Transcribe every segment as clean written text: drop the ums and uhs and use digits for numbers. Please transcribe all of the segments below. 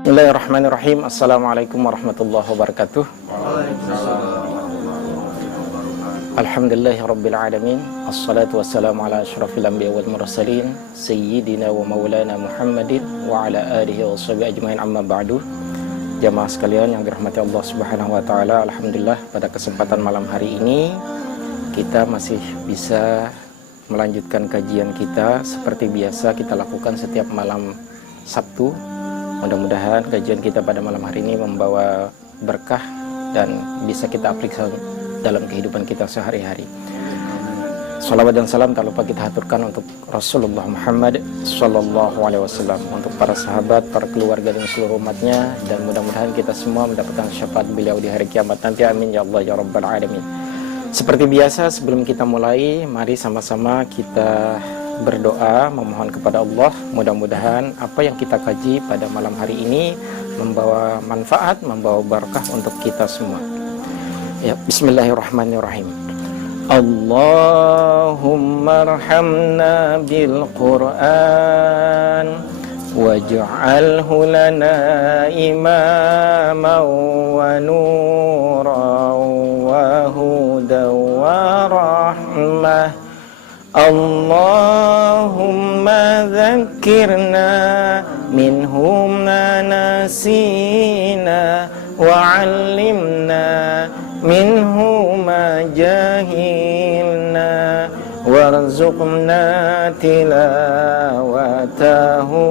Bismillahirrahmanirrahim. Assalamualaikum warahmatullahi wabarakatuh. Alhamdulillahirabbil alamin. Assalatu wassalamu ala asyrafil anbiya wal mursalin sayyidina wa maulana Muhammadin wa ala alihi wa sahbihi ajmain, amma ba'du. Jamaah sekalian yang dirahmati Allah Subhanahu wa taala, alhamdulillah pada kesempatan malam hari ini kita masih bisa melanjutkan kajian kita seperti biasa kita lakukan setiap malam Sabtu. Mudah-mudahan kajian kita pada malam hari ini membawa berkah dan bisa kita aplikasikan dalam kehidupan kita sehari-hari. Salawat dan salam tak lupa kita haturkan untuk Rasulullah Muhammad Sallallahu Alaihi Wasallam, untuk para sahabat, para keluarga dan seluruh umatnya, dan mudah-mudahan kita semua mendapatkan syafaat beliau di hari kiamat nanti. Amin ya Allah ya Rabbal Alamin. Seperti biasa, sebelum kita mulai, mari sama-sama kita berdoa memohon kepada Allah, mudah-mudahan apa yang kita kaji pada malam hari ini membawa manfaat, membawa barakah untuk kita semua. Ya, bismillahirrahmanirrahim. Allahumma arhamna bil Qur'an waj'alhu lana imaman wa nuran wa hudan wa rahmah. Allahumma dhakkirna minhum ma nasina wa 'allimna minhu ma jahilna warzuqna tilawatahu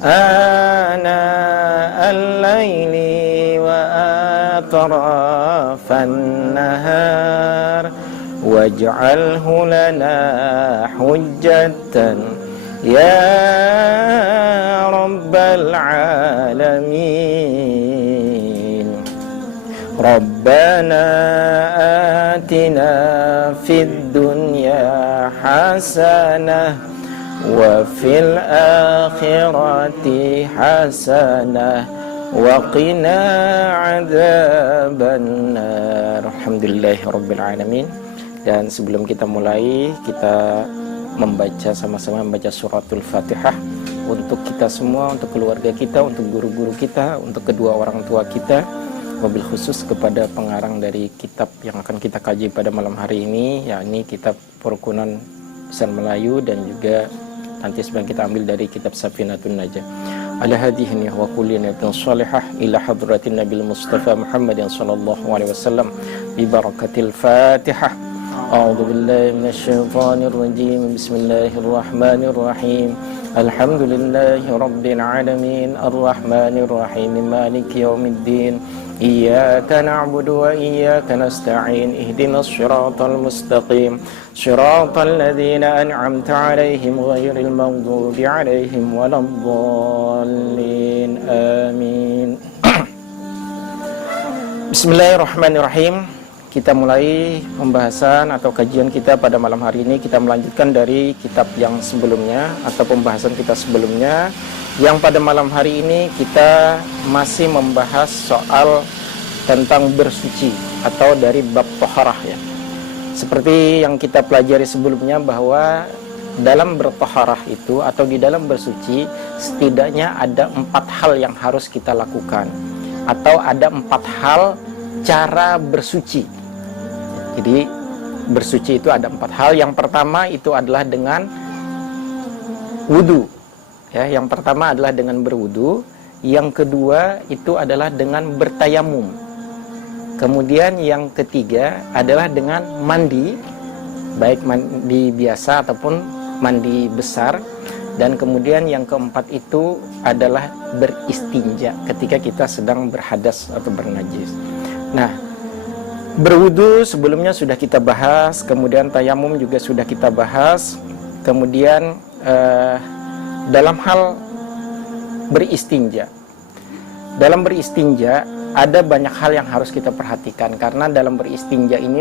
ana al-laili wa atrafan nahar waj'alhu lana hujjatan ya rabbal alamin. Rabbana atina fid dunya hasanah wa fil akhirati hasanah wa qina adzabannar. Alhamdulillahirabbil alamin. Dan sebelum kita mulai, kita sama-sama membaca suratul Fatihah untuk kita semua, untuk keluarga kita, untuk guru-guru kita, untuk kedua orang tua kita, wabil khusus kepada pengarang dari kitab yang akan kita kaji pada malam hari ini, yakni kitab Perukunan Pesan Melayu, dan juga nanti sebagian kita ambil dari kitab Safinatun Najah. Ala hadhihi wa kullinatin salihah ila hadratin Nabil Mustafa Muhammadin sallallahu alaihi wasallam bi barakatil Fatihah. A'udzu billahi minasy syaithanir rajim. Bismillahirrahmanirrahim. Alhamdulillahi rabbil alamin arrahmanir rahim maliki yaumiddin. Iyyaka na'budu wa iyyaka nasta'in. Ihdinas shiratal mustaqim. Shiratal ladzina an'amta 'alaihim ghairil maghdubi 'alaihim waladdallin. Amin. Bismillahirrahmanirrahim. Kita mulai pembahasan atau kajian kita pada malam hari ini. Kita melanjutkan dari kitab yang sebelumnya atau pembahasan kita sebelumnya, yang pada malam hari ini kita masih membahas soal tentang bersuci atau dari bab taharah ya. Seperti yang kita pelajari sebelumnya, bahwa dalam bertaharah itu atau di dalam bersuci setidaknya ada 4 hal yang harus kita lakukan, atau ada 4 hal cara bersuci. Jadi bersuci itu ada 4 hal. Yang pertama itu adalah dengan wudu ya. Yang pertama adalah dengan berwudu. Yang kedua itu adalah dengan bertayamum. Kemudian yang ketiga adalah dengan mandi, baik mandi biasa ataupun mandi besar. Dan kemudian yang keempat itu adalah beristinja ketika kita sedang berhadas atau bernajis. Nah, berwudu sebelumnya sudah kita bahas, kemudian tayamum juga sudah kita bahas. Kemudian dalam hal beristinja, dalam beristinja ada banyak hal yang harus kita perhatikan, karena dalam beristinja ini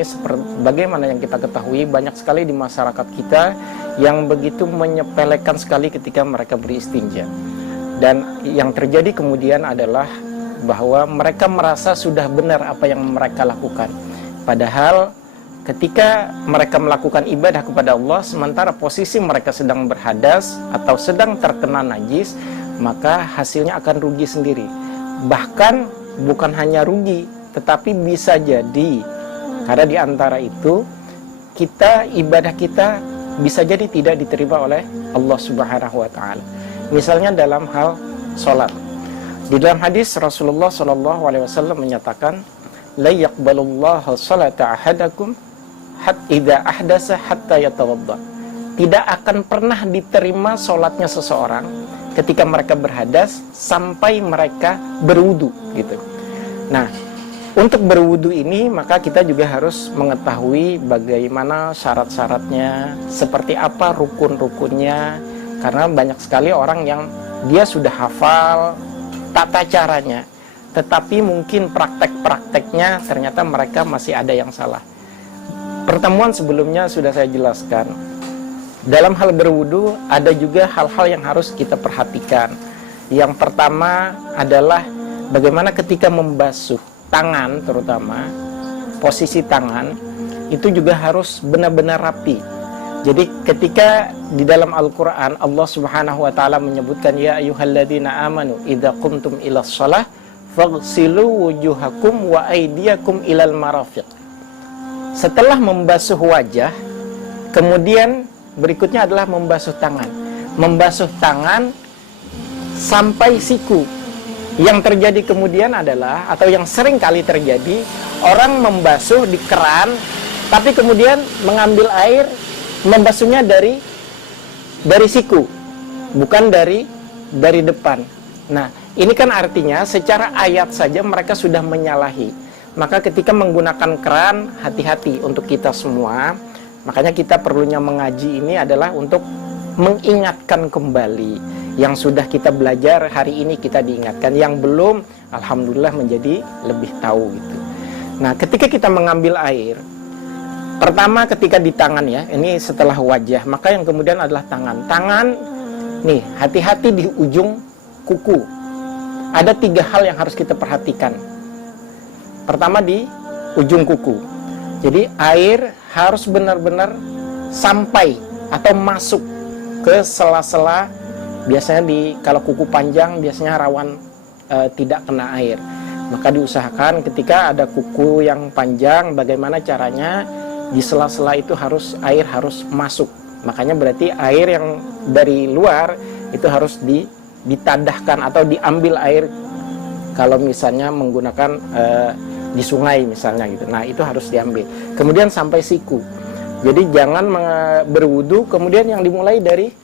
bagaimana yang kita ketahui, banyak sekali di masyarakat kita yang begitu menyepelekan sekali ketika mereka beristinja. Dan yang terjadi kemudian adalah bahwa mereka merasa sudah benar apa yang mereka lakukan, padahal ketika mereka melakukan ibadah kepada Allah sementara posisi mereka sedang berhadas atau sedang terkena najis, maka hasilnya akan rugi sendiri. Bahkan bukan hanya rugi, tetapi bisa jadi karena di antara itu ibadah kita bisa jadi tidak diterima oleh Allah Subhanahu wa taala. Misalnya dalam hal salat. Di dalam hadis Rasulullah sallallahu alaihi wasallam menyatakan, "La yaqbalullahu salata ahadakum idza ahdasa hatta yatawadda." Tidak akan pernah diterima salatnya seseorang ketika mereka berhadas sampai mereka berwudu gitu. Nah, untuk berwudu ini maka kita juga harus mengetahui bagaimana syarat-syaratnya, seperti apa rukun-rukunnya, karena banyak sekali orang yang dia sudah hafal tata caranya, tetapi mungkin praktek-prakteknya ternyata mereka masih ada yang salah. Pertemuan sebelumnya sudah saya jelaskan, dalam hal berwudu ada juga hal-hal yang harus kita perhatikan. Yang pertama adalah bagaimana ketika membasuh tangan, terutama posisi tangan itu juga harus benar-benar rapi. Jadi ketika di dalam Al-Quran Allah Subhanahu wa ta'ala menyebutkan, ya ayyuhalladzina amanu idza qumtum ilas shalah faghsilu wujuhakum wa aydiyakum ilal marafiq. Setelah membasuh wajah, kemudian berikutnya adalah membasuh tangan. Membasuh tangan sampai siku. Yang terjadi kemudian adalah, atau yang sering kali terjadi, orang membasuh di keran, tapi kemudian mengambil air, membasuhnya dari siku, bukan dari depan. Nah, ini kan artinya secara ayat saja mereka sudah menyalahi. Maka ketika menggunakan keran, hati-hati untuk kita semua. Makanya kita perlunya mengaji ini adalah untuk mengingatkan kembali. Yang sudah kita belajar hari ini kita diingatkan, yang belum alhamdulillah menjadi lebih tahu gitu. Nah, ketika kita mengambil air, pertama ketika di tangan ya, ini setelah wajah, maka yang kemudian adalah tangan. Tangan nih, hati-hati di ujung kuku. Ada 3 hal yang harus kita perhatikan. Pertama di ujung kuku. Jadi air harus benar-benar sampai atau masuk ke sela-sela. Biasanya kalau kuku panjang biasanya rawan tidak kena air. Maka diusahakan ketika ada kuku yang panjang, bagaimana caranya di sela-sela itu air harus masuk. Makanya berarti air yang dari luar itu harus ditadahkan atau diambil air. Kalau misalnya menggunakan di sungai misalnya gitu. Nah, itu harus diambil. Kemudian sampai siku. Jadi jangan berwudu kemudian yang dimulai dari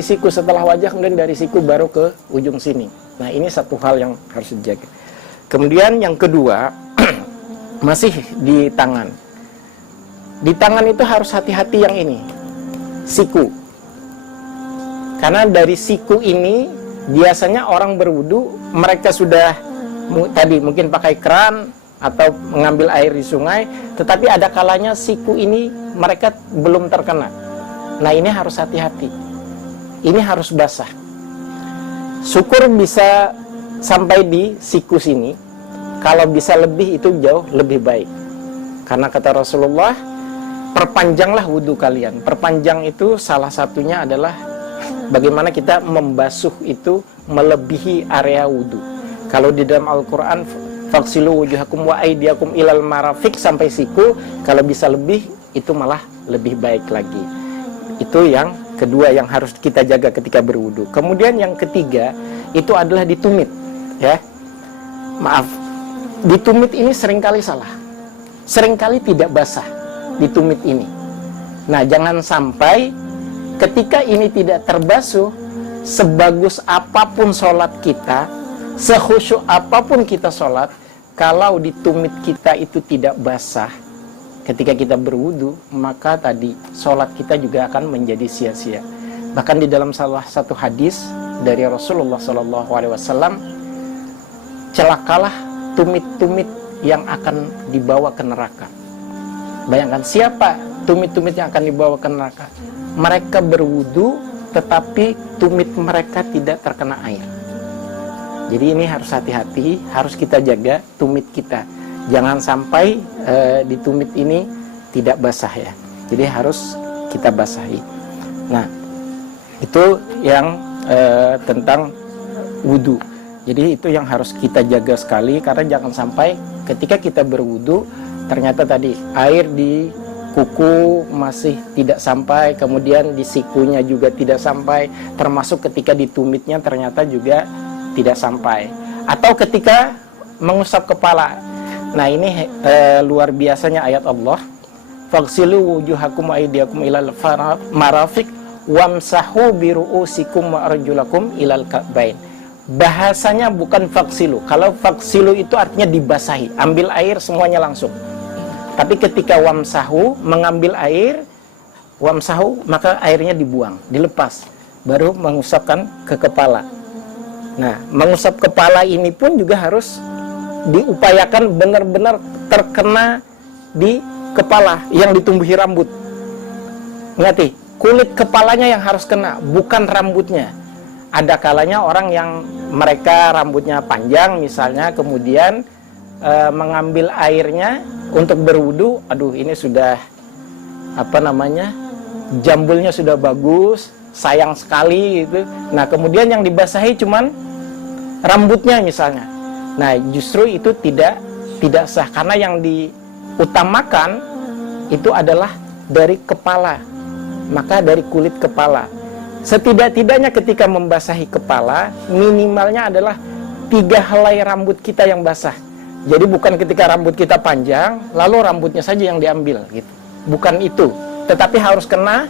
siku, setelah wajah kemudian dari siku baru ke ujung sini. Nah, ini satu hal yang harus dijaga. Kemudian yang kedua masih di tangan. Di tangan itu harus hati-hati yang ini, siku. Karena dari siku ini biasanya orang berwudu mereka sudah tadi mungkin pakai keran atau mengambil air di sungai, tetapi ada kalanya siku ini mereka belum terkena. Nah, ini harus hati-hati. Ini harus basah. Syukur bisa sampai di siku sini. Kalau bisa lebih itu jauh lebih baik. Karena kata Rasulullah, perpanjanglah wudhu kalian. Perpanjang itu salah satunya adalah bagaimana kita membasuh itu melebihi area wudhu. Kalau di dalam Al-Quran, faghsilu wujuhakum wa aydiyakum ilal marafiq sampai siku, kalau bisa lebih itu malah lebih baik lagi. Itu yang kedua yang harus kita jaga ketika berwudu. Kemudian yang ketiga itu adalah ditumit, ya. Maaf, ditumit ini seringkali salah. Seringkali tidak basah ditumit ini. Nah, jangan sampai ketika ini tidak terbasuh, sebagus apapun sholat kita, sekhusyuk apapun kita sholat, kalau ditumit kita itu tidak basah ketika kita berwudu, maka tadi sholat kita juga akan menjadi sia-sia. Bahkan di dalam salah satu hadis dari Rasulullah SAW, celakalah tumit-tumit yang akan dibawa ke neraka. Bayangkan siapa tumit-tumit yang akan dibawa ke neraka? Mereka berwudu, tetapi tumit mereka tidak terkena air. Jadi ini harus hati-hati, harus kita jaga tumit kita. Jangan sampai di tumit ini tidak basah ya. Jadi harus kita basahi. Nah, itu yang tentang wudu. Jadi itu yang harus kita jaga sekali, karena jangan sampai ketika kita berwudu ternyata tadi air di kuku masih tidak sampai, kemudian di sikunya juga tidak sampai, termasuk ketika di tumitnya ternyata juga tidak sampai, atau ketika mengusap kepala. Nah ini luar biasanya ayat Allah, faghsilu wujuhakum wa aydiyakum ilal marafiq wamsahu biru'usikum wa arjulakum ilal ka'bain. Bahasanya bukan faksilu. Kalau faksilu itu artinya dibasahi, ambil air semuanya langsung. Tapi ketika wamsahu, mengambil air, wamsahu, maka airnya dibuang, dilepas, baru mengusapkan ke kepala. Nah, mengusap kepala ini pun juga harus diupayakan benar-benar terkena di kepala yang ditumbuhi rambut. Ngerti? Kulit kepalanya yang harus kena, bukan rambutnya. Ada kalanya orang yang mereka rambutnya panjang misalnya, kemudian mengambil airnya untuk berwudu, aduh ini sudah jambulnya sudah bagus, sayang sekali gitu. Nah kemudian yang dibasahi cuman rambutnya misalnya. Nah justru itu tidak sah, karena yang diutamakan itu adalah dari kepala, maka dari kulit kepala. Setidak-tidaknya ketika membasahi kepala, minimalnya adalah 3 helai rambut kita yang basah. Jadi bukan ketika rambut kita panjang, lalu rambutnya saja yang diambil gitu. Bukan itu, tetapi harus kena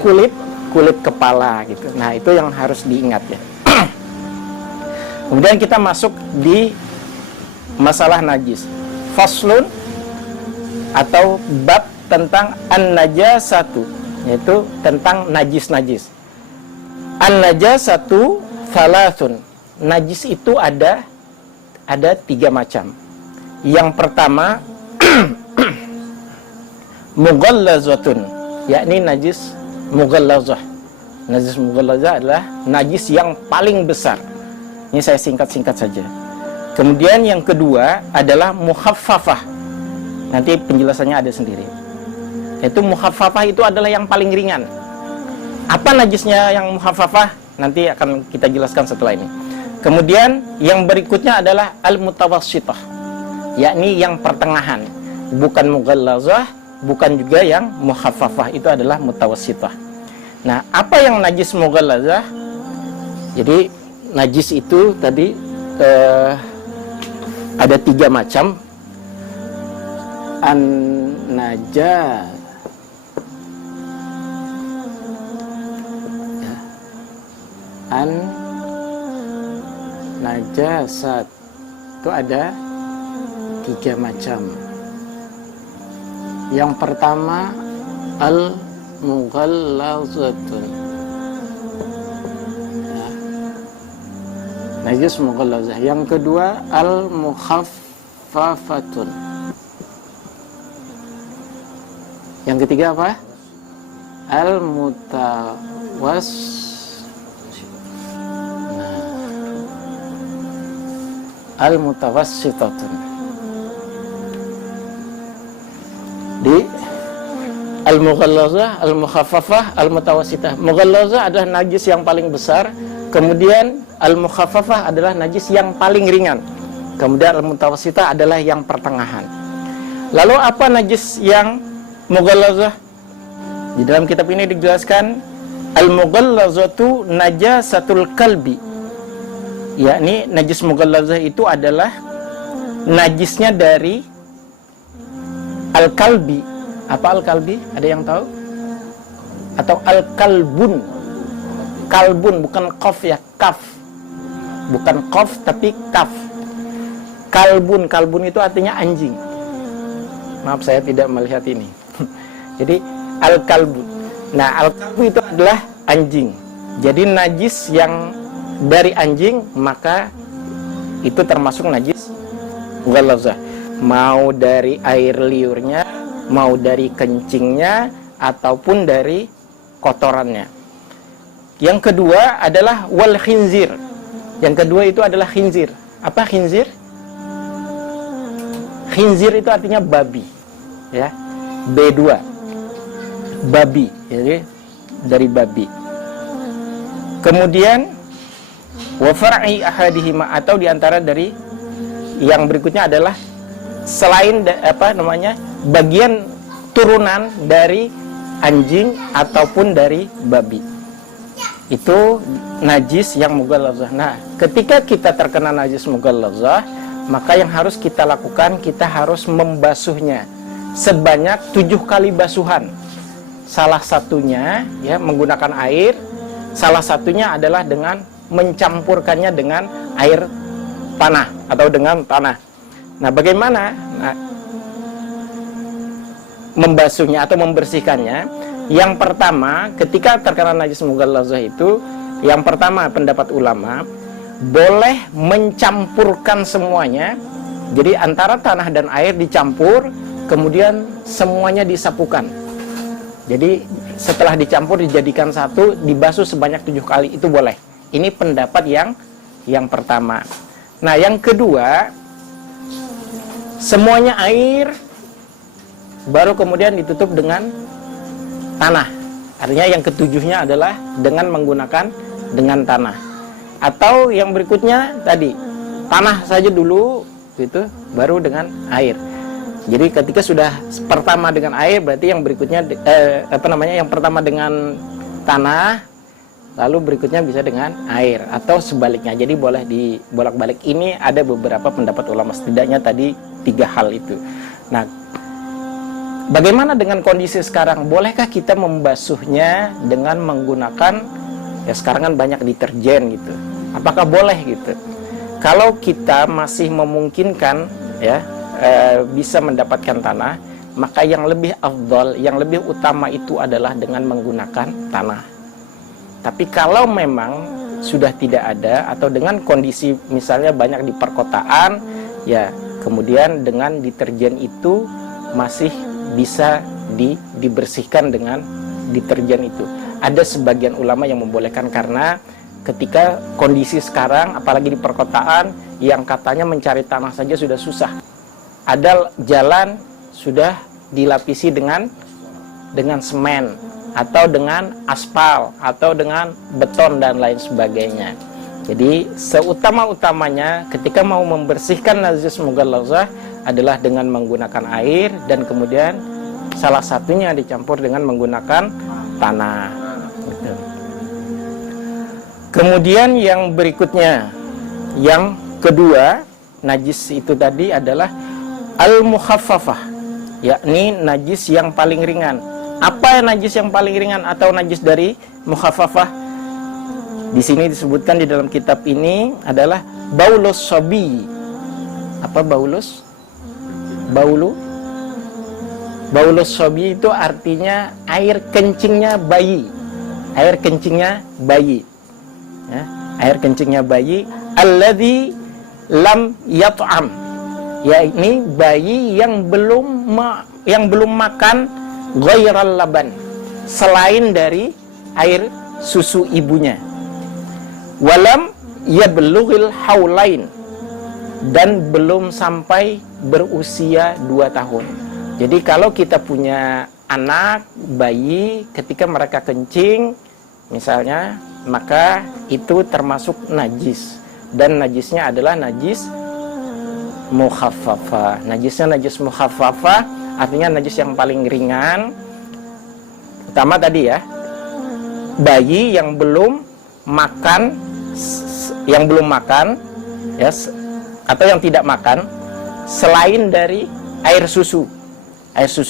kulit kepala gitu. Nah itu yang harus diingat ya. Kemudian kita masuk di masalah najis. Faslun atau bab tentang an-najasatu, yaitu tentang najis-najis. An-najasatu thalathun. Najis itu ada 3 macam. Yang pertama mughallazatun, yakni najis mughallazah. Najis mughallazah adalah najis yang paling besar. Ini saya singkat-singkat saja. Kemudian yang kedua adalah mukhaffafah. Nanti penjelasannya ada sendiri. Yaitu mukhaffafah itu adalah yang paling ringan. Apa najisnya yang mukhaffafah? Nanti akan kita jelaskan setelah ini. Kemudian yang berikutnya adalah al-mutawassithah, yakni yang pertengahan. Bukan mughallazah, bukan juga yang mukhaffafah, itu adalah mutawassithah. Nah, apa yang najis mughallazah? Jadi najis itu tadi ada 3 macam. An-najah, an-najasat itu ada 3 macam. Yang pertama al-mughallazatun, ya, najis mughallazah. Yang kedua al-mukhaffafatun. Yang ketiga apa? Al-mutawassitatun. Di al-mughallazah, al-mukhaffafah, al-mutawassitah. Mughallazah adalah najis yang paling besar, kemudian al-mukhaffafah adalah najis yang paling ringan, kemudian al-mutawassitah adalah yang pertengahan. Lalu apa najis yang mughallazah? Di dalam kitab ini dijelaskan al-mughallazatu najasatul kalbi, yakni najis mughallazah itu adalah najisnya dari al-kalbi. Apa al-kalbi? Ada yang tahu? Atau al-kalbun? Kalbun, bukan qaf ya, kaf. Bukan qaf tapi kaf. Kalbun, kalbun itu artinya anjing. Maaf saya tidak melihat ini. Jadi al-kalbu. Nah, al-kalbu itu adalah anjing. Jadi najis yang dari anjing, maka itu termasuk najis mughallazah. Mau dari air liurnya, mau dari kencingnya, ataupun dari kotorannya. Yang kedua adalah wal khinzir. Yang kedua itu adalah khinzir. Apa khinzir? Khinzir itu artinya babi. ya. B2 babi, jadi dari babi. Kemudian wa far'i ahadihima, atau diantara dari yang berikutnya adalah selain bagian turunan dari anjing ataupun dari babi. Itu najis yang mughallazah. Nah, ketika kita terkena najis mughallazah, maka yang harus kita lakukan, kita harus membasuhnya sebanyak 7 kali basuhan. Salah satunya ya menggunakan air, salah satunya adalah dengan mencampurkannya dengan air tanah atau dengan tanah. Nah, bagaimana membasuhnya atau membersihkannya? Yang pertama, ketika terkena najis mughallazah itu, yang pertama pendapat ulama, boleh mencampurkan semuanya. Jadi antara tanah dan air dicampur, kemudian semuanya disapukan. Jadi setelah dicampur dijadikan satu, dibasuh sebanyak 7 kali, itu boleh. Ini pendapat yang pertama. Nah, yang kedua, semuanya air, baru kemudian ditutup dengan tanah. Artinya yang ketujuhnya adalah dengan menggunakan dengan tanah. Atau yang berikutnya tadi, tanah saja dulu, gitu, baru dengan air. Jadi ketika sudah pertama dengan air, berarti yang berikutnya yang pertama dengan tanah, lalu berikutnya bisa dengan air, atau sebaliknya. Jadi boleh dibolak-balik. Ini ada beberapa pendapat ulama, setidaknya tadi 3 hal itu. Nah, bagaimana dengan kondisi sekarang? Bolehkah kita membasuhnya dengan menggunakan, ya sekarang kan banyak deterjen gitu. Apakah boleh gitu? Kalau kita masih memungkinkan ya bisa mendapatkan tanah, maka yang lebih afdal, yang lebih utama itu adalah dengan menggunakan tanah. Tapi kalau memang sudah tidak ada, atau dengan kondisi misalnya banyak di perkotaan, ya kemudian dengan deterjen itu masih bisa dibersihkan dengan deterjen itu. Ada sebagian ulama yang membolehkan, karena ketika kondisi sekarang, apalagi di perkotaan, yang katanya mencari tanah saja sudah susah. Ada jalan sudah dilapisi dengan semen, atau dengan aspal, atau dengan beton dan lain sebagainya. Jadi seutama-utamanya ketika mau membersihkan najis mughallazah adalah dengan menggunakan air, dan kemudian salah satunya dicampur dengan menggunakan tanah. Gitu. Kemudian yang berikutnya, yang kedua, najis itu tadi adalah al-mukhaffafah, yakni najis yang paling ringan. Apa najis yang paling ringan atau najis dari mukhaffafah? Di sini disebutkan di dalam kitab ini adalah baulus sobi. Apa baulus? Baulus sobi itu artinya air kencingnya bayi. Air kencingnya bayi. Ya, air kencingnya bayi. Alladzi lam yat'am. Ya, ini bayi yang belum makan ghairal laban, selain dari air susu ibunya. Walam yablughil haulain, dan belum sampai berusia 2 tahun. Jadi kalau kita punya anak bayi, ketika mereka kencing misalnya, maka itu termasuk najis, dan najisnya adalah najis mukhaffafah. Najisnya najis mukhaffafah, artinya najis yang paling ringan. Pertama tadi ya, bayi yang belum makan ya, atau yang tidak makan selain dari air susu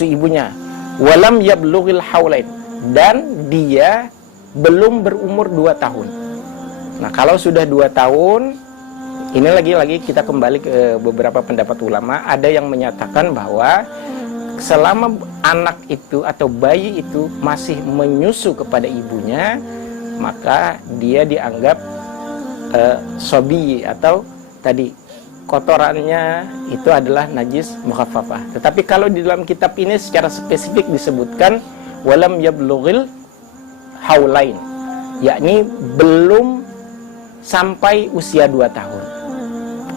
ibunya. Walam yablughil haulain, dan dia belum berumur 2 tahun. Nah, kalau sudah 2 tahun, ini lagi-lagi kita kembali ke beberapa pendapat ulama. Ada yang menyatakan bahwa selama anak itu atau bayi itu masih menyusu kepada ibunya, maka dia dianggap sobi, atau tadi kotorannya itu adalah najis mukhaffafah. Tetapi kalau di dalam kitab ini secara spesifik disebutkan walam yablughil haulain, yakni belum sampai usia 2 tahun.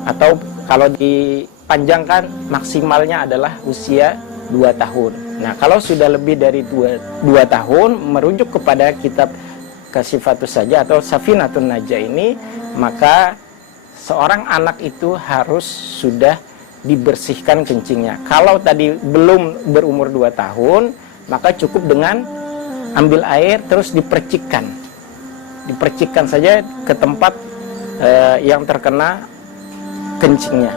Atau kalau dipanjangkan, maksimalnya adalah usia 2 tahun. Nah, kalau sudah lebih dari 2 tahun, merujuk kepada kitab Kasifatus Saja atau Safinatun Najah ini, maka seorang anak itu harus sudah dibersihkan kencingnya. Kalau tadi belum berumur 2 tahun, maka cukup dengan ambil air terus dipercikkan. Dipercikkan saja ke tempat yang terkena kencingnya.